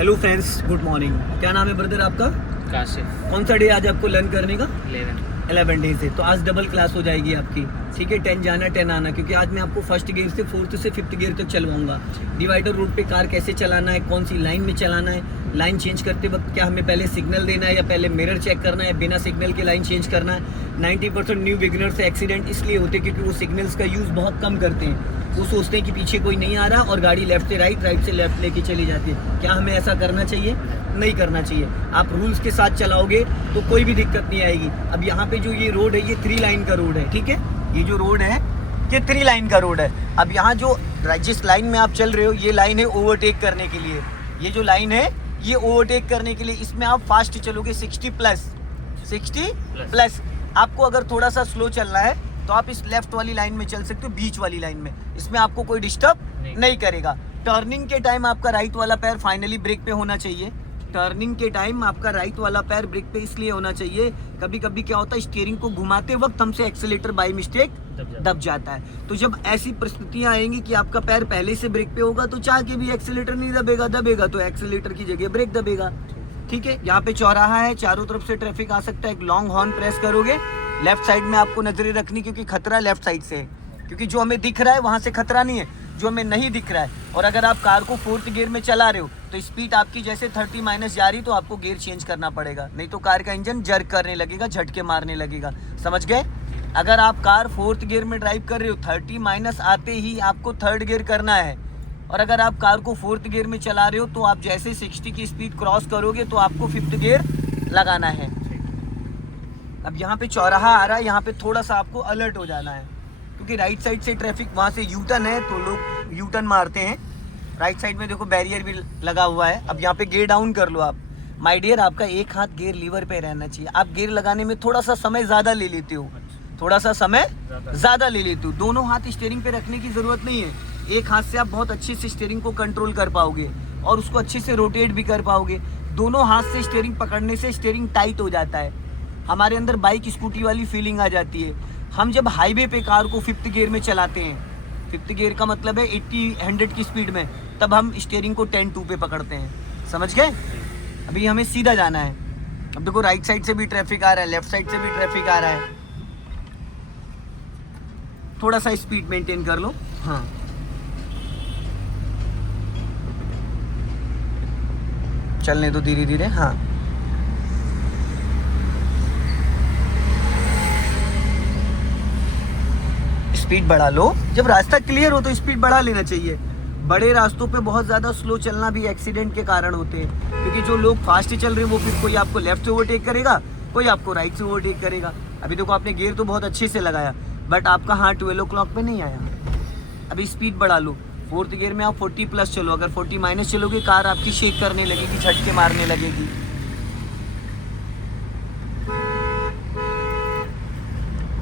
Hello friends, good morning. क्या नाम है ब्रदर आपका? काशिफ। कौन सा डे आज आपको लर्न करने का? 11 डेज है। तो आज डबल क्लास हो जाएगी आपकी, ठीक है। 10 जाना 10 आना, क्योंकि आज मैं आपको फर्स्ट गियर से 4th से 5th गियर तक चलवाऊंगा। डिवाइडर रोड पे कार कैसे चलाना है, कौन सी लाइन में चलाना है, लाइन चेंज करते वक्त क्या हमें पहले सिग्नल देना है या पहले मिरर चेक करना है, बिना सिग्नल के लाइन चेंज करना है। 90% न्यू बिगिनर से एक्सीडेंट इसलिए होते हैं क्योंकि वो सिग्नल्स का यूज़ बहुत कम करते हैं। वो सोचते हैं कि पीछे कोई नहीं आ रहा और गाड़ी लेफ्ट से राइट, राइट से लेफ्ट लेके चली जाती है। क्या हमें ऐसा करना चाहिए? नहीं करना चाहिए। आप रूल्स के साथ चलाओगे तो कोई भी दिक्कत नहीं आएगी। अब यहाँ पे जो ये रोड है, ये 3 लाइन का रोड है, ठीक है। ये जो रोड है ये 3 लाइन का रोड है। अब यहाँ जो जिस लाइन में आप चल रहे हो, ये लाइन है ओवरटेक करने के लिए। ये जो लाइन है ये ओवरटेक करने के लिए, इसमें आप फास्ट चलोगे 60 प्लस। आपको अगर थोड़ा सा स्लो चलना है तो आप इस लेफ्ट वाली लाइन में चल सकते हो, बीच वाली लाइन में। इसमें आपको कोई डिस्टर्ब नहीं करेगा। टर्निंग के टाइम आपका राइट वाला पैर फाइनली ब्रेक पे होना चाहिए। टर्निंग के टाइम आपका राइट वाला पैर ब्रेक पे इसलिए होना चाहिए, कभी कभी क्या होता है स्टीयरिंग को घुमाते वक्त हमसे एक्सीलेटर बाय मिस्टेक दब जाता है। तो जब ऐसी परिस्थितियां आएंगी कि आपका पैर पहले से ब्रेक पे होगा तो चाह के भी एक्सीलेटर नहीं दबेगा तो एक्सीलेटर की जगह ब्रेक दबेगा, ठीक है। यहाँ पे चौराहा है, चारों तरफ से ट्रैफिक आ सकता है। एक लॉन्ग हॉर्न प्रेस करोगे, लेफ्ट साइड में आपको नजरें रखनी, क्योंकि खतरा लेफ्ट साइड से है। क्योंकि जो हमें दिख रहा है वहां से खतरा नहीं है, जो हमें नहीं दिख रहा है। और अगर आप कार को 4th गियर में चला रहे हो तो स्पीड आपकी जैसे 30 माइनस जा रही, तो आपको गियर चेंज करना पड़ेगा, नहीं तो कार का इंजन जर्क करने लगेगा, झटके मारने लगेगा। समझ गए? अगर आप कार 4th गियर में ड्राइव कर रहे हो, 30 माइनस आते ही आपको 3rd गियर करना है। और अगर आप कार को 4th गियर में चला रहे हो तो आप जैसे 60 की स्पीड क्रॉस करोगे तो आपको 5th गियर लगाना है। अब यहाँ पे चौराहा आ रहा है, यहाँ पे थोड़ा सा आपको अलर्ट हो जाना है, क्योंकि राइट साइड से ट्रैफिक, वहाँ से यू टर्न है तो लोग यू टर्न मारते हैं। राइट साइड में देखो बैरियर भी लगा हुआ है। अब यहाँ पे गियर डाउन कर लो आप। माय डियर, आपका एक हाथ गियर लीवर पे रहना चाहिए। आप गियर लगाने में थोड़ा सा समय ज़्यादा ले लेते हो, दोनों हाथ स्टीयरिंग पे रखने की ज़रूरत नहीं है। एक हाथ से आप बहुत अच्छे से स्टीयरिंग को कंट्रोल कर पाओगे और उसको अच्छे से रोटेट भी कर पाओगे। दोनों हाथ से स्टीयरिंग पकड़ने से स्टीयरिंग टाइट हो जाता है, हमारे अंदर बाइक स्कूटी वाली फीलिंग आ जाती है। हम जब हाईवे पे कार को 5th गियर में चलाते हैं, 5th गियर का मतलब है 80-100 की स्पीड में, तब हम स्टीयरिंग को 10-2 पे पकड़ते हैं। समझ गए? अभी हमें सीधा जाना है। अब देखो राइट साइड से भी ट्रैफिक आ रहा है, लेफ्ट साइड से भी ट्रैफिक आ रहा है। थोड़ा सा स्पीड मेंटेन कर लो। हाँ, चलने दो धीरे धीरे। हाँ, स्पीड बढ़ा लो। जब रास्ता क्लियर हो तो स्पीड बढ़ा लेना चाहिए। बड़े रास्तों पे बहुत ज़्यादा स्लो चलना भी एक्सीडेंट के कारण होते हैं, क्योंकि जो लोग फास्ट चल रहे हैं वो फिर कोई आपको लेफ्ट से ओवरटेक करेगा, कोई आपको राइट से ओवरटेक करेगा। अभी देखो आपने गियर तो बहुत अच्छे से लगाया, बट आपका हाथ 12 o'clock पे नहीं आया। अभी स्पीड बढ़ा लो। 4th गियर में आप 40 प्लस चलो। अगर 40 माइनस चलोगे कार आपकी शेक करने लगेगी, झटके मारने लगेगी।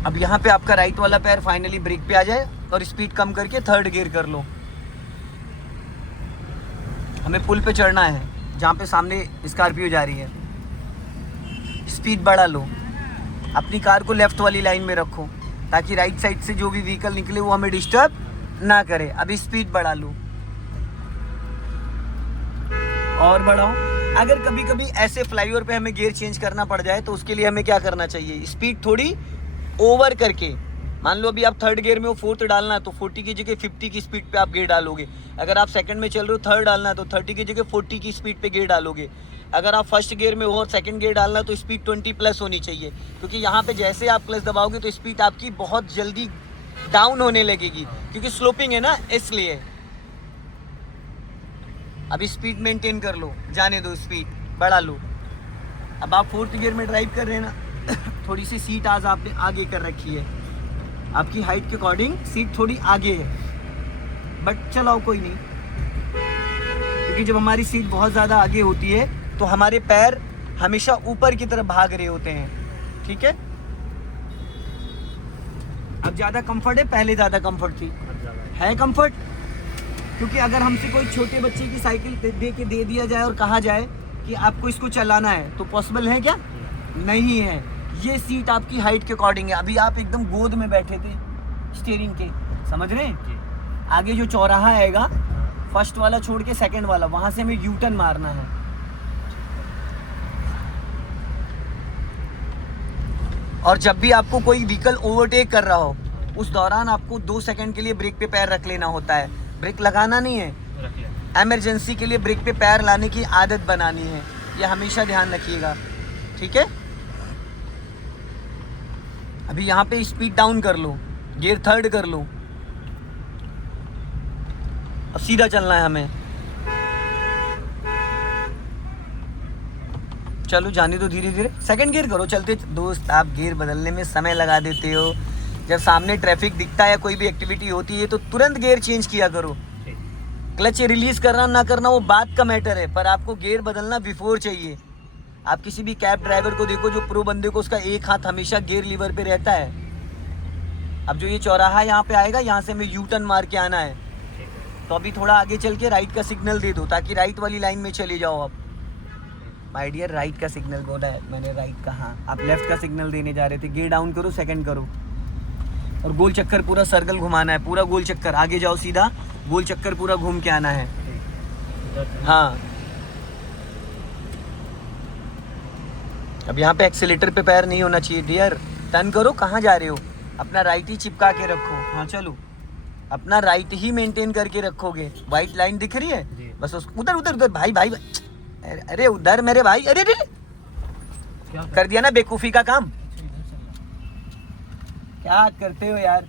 अब यहाँ पे आपका राइट वाला पैर फाइनली ब्रेक पे आ जाए और स्पीड कम करके 3rd गियर कर लो। हमें पुल पे चढ़ना है जहाँ पे सामने स्कॉर्पियो जा रही है। स्पीड बढ़ा लो। अपनी कार को लेफ्ट वाली लाइन में रखो ताकि राइट साइड से जो भी व्हीकल निकले वो हमें डिस्टर्ब ना करे। अभी स्पीड बढ़ा लो और बढ़ाओ। अगर कभी कभी ऐसे फ्लाईओवर पे हमें गियर चेंज करना पड़ जाए तो उसके लिए हमें क्या करना चाहिए? स्पीड थोड़ी ओवर करके, मान लो अभी आप 3rd गियर में हो, 4th डालना है तो 40 की जगह 50 की स्पीड पे आप गियर डालोगे। अगर आप 2nd में चल रहे हो, 3rd डालना है तो 30 की जगह 40 की स्पीड पे गियर डालोगे। अगर आप 1st गियर में हो और 2nd गियर डालना है तो स्पीड 20 प्लस होनी चाहिए, क्योंकि यहाँ पे जैसे आप क्लच दबाओगे तो स्पीड आपकी बहुत जल्दी डाउन होने लगेगी, क्योंकि स्लोपिंग है ना, इसलिए। अभी स्पीड मेंटेन कर लो, जाने दो, स्पीड बढ़ा लो। अब आप 4th गियर में ड्राइव कर रहे हैं ना, थोड़ी सी सीट आज आपने आगे कर रखी है, आपकी हाइट के अकॉर्डिंग सीट थोड़ी आगे है, बट चलाओ कोई नहीं। क्योंकि जब हमारी सीट बहुत ज़्यादा आगे होती है तो हमारे पैर हमेशा ऊपर की तरफ भाग रहे होते हैं, ठीक है। अब ज़्यादा कंफर्ट है, पहले ज़्यादा कंफर्ट थी, है कंफर्ट। क्योंकि अगर हमसे कोई छोटे बच्चे की साइकिल दे दिया जाए और कहा जाए कि आपको इसको चलाना है, तो पॉसिबल है क्या? नहीं है। ये सीट आपकी हाइट के अकॉर्डिंग है। अभी आप एकदम गोद में बैठे थे स्टीयरिंग के, समझ रहे हैं? आगे जो चौराहा आएगा फर्स्ट वाला छोड़ के सेकंड वाला, वहां से हमें यू टर्न मारना है। और जब भी आपको कोई व्हीकल ओवरटेक कर रहा हो उस दौरान आपको 2 सेकंड के लिए ब्रेक पे पैर रख लेना होता है। ब्रेक लगाना नहीं है, इमरजेंसी के लिए ब्रेक पे पैर लाने की आदत बनानी है, ये हमेशा ध्यान रखिएगा, ठीक है। अभी यहाँ पे स्पीड डाउन कर लो, गियर थर्ड कर लो, अब सीधा चलना है हमें। चलो जाने दो धीरे धीरे, सेकंड गियर करो चलते। दोस्त आप गियर बदलने में समय लगा देते हो, जब सामने ट्रैफिक दिखता है, कोई भी एक्टिविटी होती है तो तुरंत गियर चेंज किया करो। क्लच रिलीज करना ना करना वो बात का मैटर है, पर आपको गियर बदलना बिफोर चाहिए। आप किसी भी कैब ड्राइवर को देखो जो प्रो बंदे को, उसका एक हाथ हमेशा गियर लीवर पे रहता है। अब जो ये चौराहा यहाँ पे आएगा, यहाँ से हमें यू टर्न मार के आना है, तो अभी थोड़ा आगे चल के राइट का सिग्नल दे दो ताकि राइट वाली लाइन में चले जाओ। आप माय डियर राइट का सिग्नल बोला है मैंने, राइट का, हाँ आप लेफ्ट का सिग्नल देने जा रहे थे। गियर डाउन करो, सेकंड करो और गोल चक्कर पूरा सर्कल घुमाना है, पूरा गोल चक्कर, आगे जाओ सीधा, गोल चक्कर पूरा घूम के आना है। हाँ अब यहाँ पे एक्सीलेटर पे पैर नहीं होना चाहिए डियर। टर्न करो, कहाँ जा रहे हो, अपना राइट ही चिपका के रखो। हाँ चलो, अपना राइट ही मेंटेन करके रखोगे। वाइट लाइन दिख रही है, बस उसको उधर उधर उधर, भाई भाई, अरे उधर मेरे भाई, अरे अरे कर दिया ना बेवकूफ़ी का काम। क्या करते हो यार,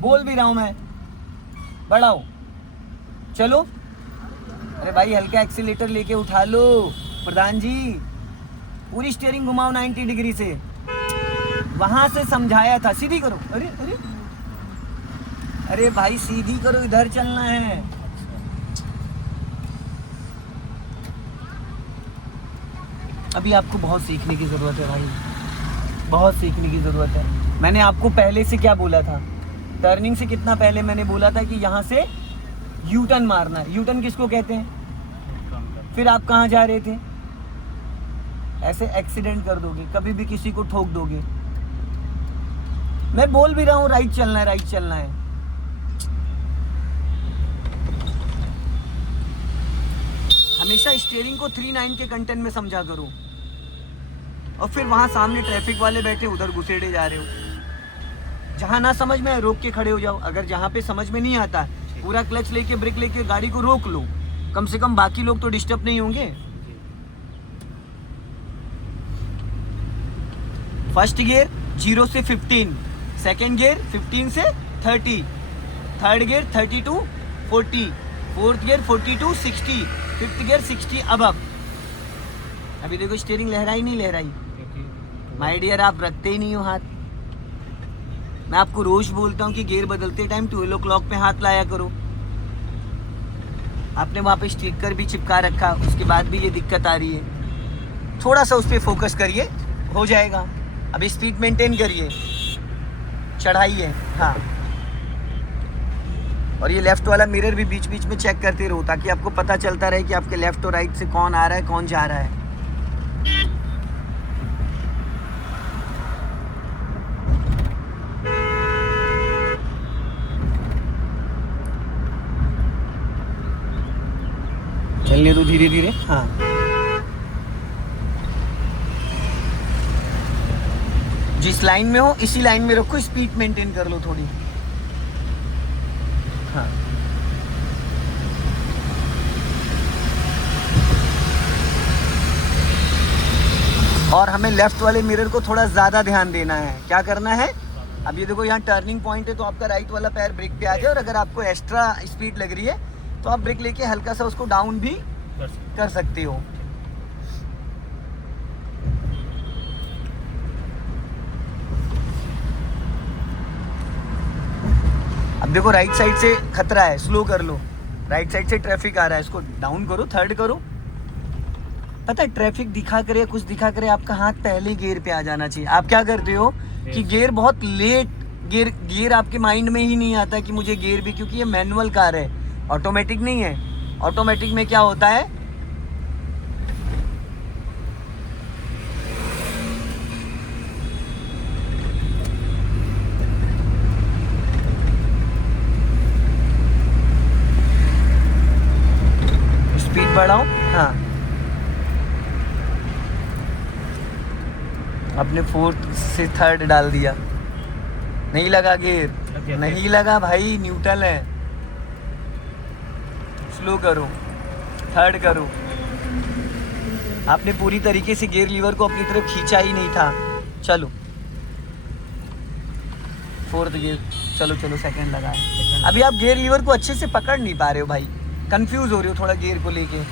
बोल भी रहा हूं मैं, बढ़ाओ चलो। अरे भाई हल्का एक्सीलेटर लेके उठा लो प्रधान जी, पूरी स्टीयरिंग घुमाओ 90 डिग्री से, वहां से समझाया था। सीधी करो, अरे अरे अरे भाई सीधी करो, इधर चलना है। अभी आपको बहुत सीखने की ज़रूरत है भाई, बहुत सीखने की ज़रूरत है। मैंने आपको पहले से क्या बोला था, टर्निंग से कितना पहले मैंने बोला था कि यहाँ से यू टर्न मारना है। यू टर्न किसको कहते हैं? फिर आप कहाँ जा रहे थे? ऐसे एक्सीडेंट कर दोगे, कभी भी किसी को ठोक दोगे। मैं बोल भी रहा हूँ राइट चलना है, राइट चलना है। हमेशा स्टीयरिंग को 3/9 के कंटेंट में समझा करो। और फिर वहां सामने ट्रैफिक वाले बैठे, उधर घुसेड़े जा रहे हो। जहां ना समझ में रोक के खड़े हो जाओ। अगर जहां पे समझ में नहीं आता, पूरा क्लच लेके ब्रेक लेके गाड़ी को रोक लो, कम से कम बाकी लोग तो डिस्टर्ब नहीं होंगे। फर्स्ट गियर 0 से 15, सेकेंड गियर 15 से 30, third gear 30 to 40, fourth gear 40 to 60, fifth gear 60 above. अभी देखो स्टीयरिंग लहराई नहीं लहराई। माय डियर आप रखते ही नहीं हो हाथ। मैं आपको रोज बोलता हूँ कि गियर बदलते टाइम 12 o'clock पे हाथ लाया करो। आपने वहाँ पे स्टिकर भी चिपका रखा, उसके बाद भी ये दिक्कत आ रही है। थोड़ा सा उस पर फोकस करिए, हो जाएगा। अभी स्पीड मेंटेन करिए, चढ़ाई है, हाँ। और ये लेफ्ट वाला मिरर भी बीच बीच में चेक करते रहो ताकि आपको पता चलता रहे कि आपके लेफ्ट और राइट से कौन आ रहा है, कौन जा रहा है। चलने दो धीरे धीरे, हाँ। जिस लाइन में हो इसी लाइन में रखो, स्पीड मेंटेन कर लो थोड़ी, हाँ। और हमें लेफ्ट वाले मिरर को थोड़ा ज़्यादा ध्यान देना है। क्या करना है, अब ये देखो यहाँ टर्निंग पॉइंट है तो आपका राइट वाला पैर ब्रेक पे आ जाए, और अगर आपको एक्स्ट्रा स्पीड लग रही है तो आप ब्रेक लेके हल्का सा उसको डाउन भी कर सकते हो। अब देखो राइट साइड से खतरा है, स्लो कर लो। राइट साइड से ट्रैफिक आ रहा है, इसको डाउन करो, थर्ड करो। पता है ट्रैफिक दिखा करे, कुछ दिखा करे, आपका हाथ पहले गियर पे आ जाना चाहिए। आप क्या करते हो कि गियर बहुत लेट, गियर आपके माइंड में ही नहीं आता कि मुझे गियर भी, क्योंकि ये मैनुअल कार है, ऑटोमेटिक नहीं है। ऑटोमेटिक में क्या होता है, बढ़ाओ, हाँ। अपने फोर्थ से थर्ड डाल दिया, नहीं लगा गियर, नहीं लगा भाई, न्यूट्रल है। स्लो करो, थर्ड करो। आपने पूरी तरीके से गियर लीवर को अपनी तरफ खींचा ही नहीं था। चलो फोर्थ गियर, चलो चलो सेकंड लगा है। अभी आप गियर लीवर को अच्छे से पकड़ नहीं पा रहे हो भाई, कंफ्यूज हो रहे हो थोड़ा गियर को लेके।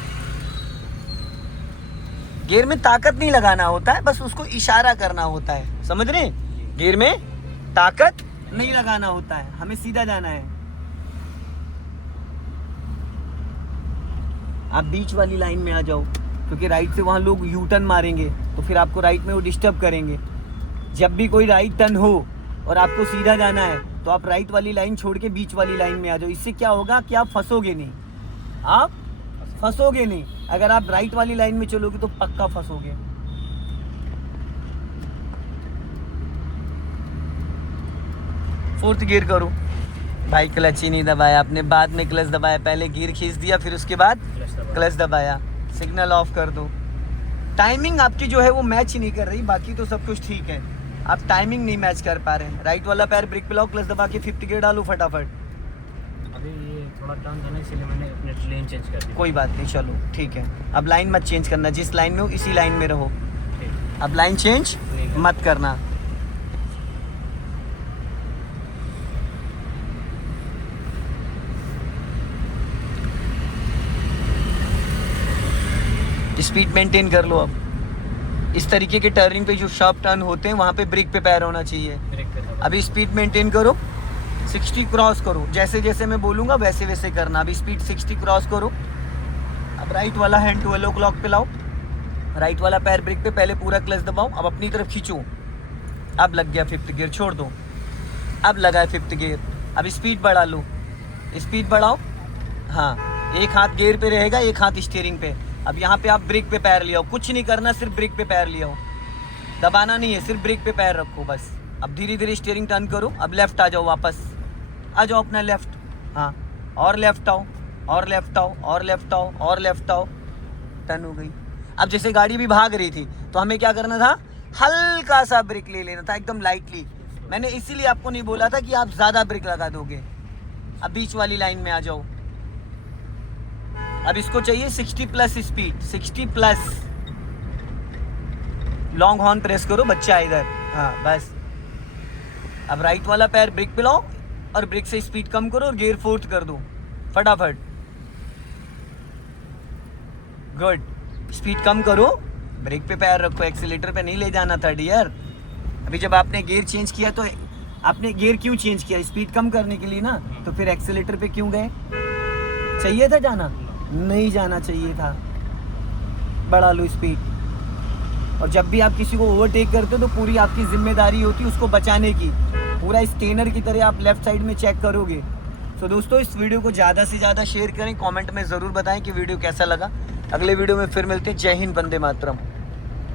गियर में ताकत नहीं लगाना होता है, बस उसको इशारा करना होता है, समझ रहे? गियर में ताकत नहीं लगाना होता है, हमें सीधा जाना है। आप बीच वाली लाइन में आ जाओ, क्योंकि राइट से वहाँ लोग यू टर्न मारेंगे, तो फिर आपको राइट में वो डिस्टर्ब करेंगे। जब भी कोई राइट टर्न हो और आपको सीधा जाना है, तो आप राइट वाली लाइन छोड़ के बीच वाली लाइन में आ जाओ। इससे क्या होगा कि आप फंसोगे नहीं, आप फंसोगे नहीं। अगर आप राइट वाली लाइन में चलोगे तो पक्का फंसोगे। फोर्थ गियर करो भाई, क्लच ही नहीं दबाया आपने, बाद में क्लच दबाया, पहले गियर खींच दिया फिर उसके बाद क्लच दबाया। सिग्नल ऑफ कर दो। टाइमिंग आपकी जो है वो मैच ही नहीं कर रही, बाकी तो सब कुछ ठीक है, आप टाइमिंग नहीं मैच कर पा रहे हैं। राइट वाला पैर ब्रेक पे लाओ, क्लच दबा के फिफ्थ गियर डालो फटाफट। अभी ये थोड़ा टर्न था ना, इसलिए मैंने अपने लेन चेंज कर दी। कोई बात नहीं, चलो ठीक है। अब लाइन मत चेंज करना, जिस लाइन में हो इसी लाइन में रहो। ठीक। अब लाइन चेंज मत करना। स्पीड मेंटेन कर लो। अब इस तरीके के टर्निंग पे जो शार्प टर्न होते हैं वहाँ पे ब्रेक पे पैर होना चाहिए। अभी स्पीड मेंटेन करो, 60 क्रॉस करो, जैसे जैसे मैं बोलूँगा वैसे वैसे करना। अभी स्पीड 60 क्रॉस करो। अब राइट वाला हैंड 12 o'clock पे लाओ, राइट वाला पैर ब्रेक पे, पहले पूरा क्लच दबाओ, अब अपनी तरफ खींचो। अब लग गया फिफ्थ गियर, छोड़ दो। अब लगा है फिफ्थ गियर। अब स्पीड बढ़ा लो, स्पीड बढ़ाओ, हाँ। एक हाथ गियर पे रहेगा, एक हाथ स्टीयरिंग पे। अब यहाँ पे आप ब्रेक पे पैर ले आओ, कुछ नहीं करना, सिर्फ ब्रेक पे पैर ले आओ, दबाना नहीं है, सिर्फ ब्रेक पे पैर रखो बस। अब धीरे धीरे स्टीयरिंग टर्न करो। अब लेफ्ट आ जाओ, वापस आ जाओ अपना लेफ्ट, हाँ। और लेफ्ट आओ, और लेफ्ट आओ, और लेफ्ट आओ, और लेफ्ट आओ। टर्न हो गई। अब जैसे गाड़ी भी भाग रही थी तो हमें क्या करना था, हल्का सा ब्रेक ले लेना था, एकदम लाइटली। मैंने इसीलिए आपको नहीं बोला था कि आप ज़्यादा ब्रेक लगा दोगे। अब बीच वाली लाइन में आ जाओ। अब इसको चाहिए 60 plus speed, 60 plus. Long horn press करो, बच्चा इधर, हाँ बस। अब राइट वाला पैर ब्रेक पे लाओ और ब्रेक से स्पीड कम करो और गियर फोर्थ कर दो फटाफट। गुड। स्पीड कम करो, ब्रेक पे पैर रखो, एक्सीलेटर पे नहीं ले जाना था डियर। अभी जब आपने गियर चेंज किया तो आपने गियर क्यों चेंज किया, स्पीड कम करने के लिए ना, तो फिर एक्सीलेटर पे क्यों गए? चाहिए था जाना? नहीं जाना चाहिए था। बढ़ा लो स्पीड। और जब भी आप किसी को ओवरटेक करते हो तो पूरी आपकी जिम्मेदारी होती है उसको बचाने की। पूरा स्टेनर की तरह आप लेफ्ट साइड में चेक करोगे। तो दोस्तों इस वीडियो को ज़्यादा से ज़्यादा शेयर करें, कमेंट में ज़रूर बताएं कि वीडियो कैसा लगा। अगले वीडियो में फिर मिलते हैं। जय हिंद, वंदे मातरम।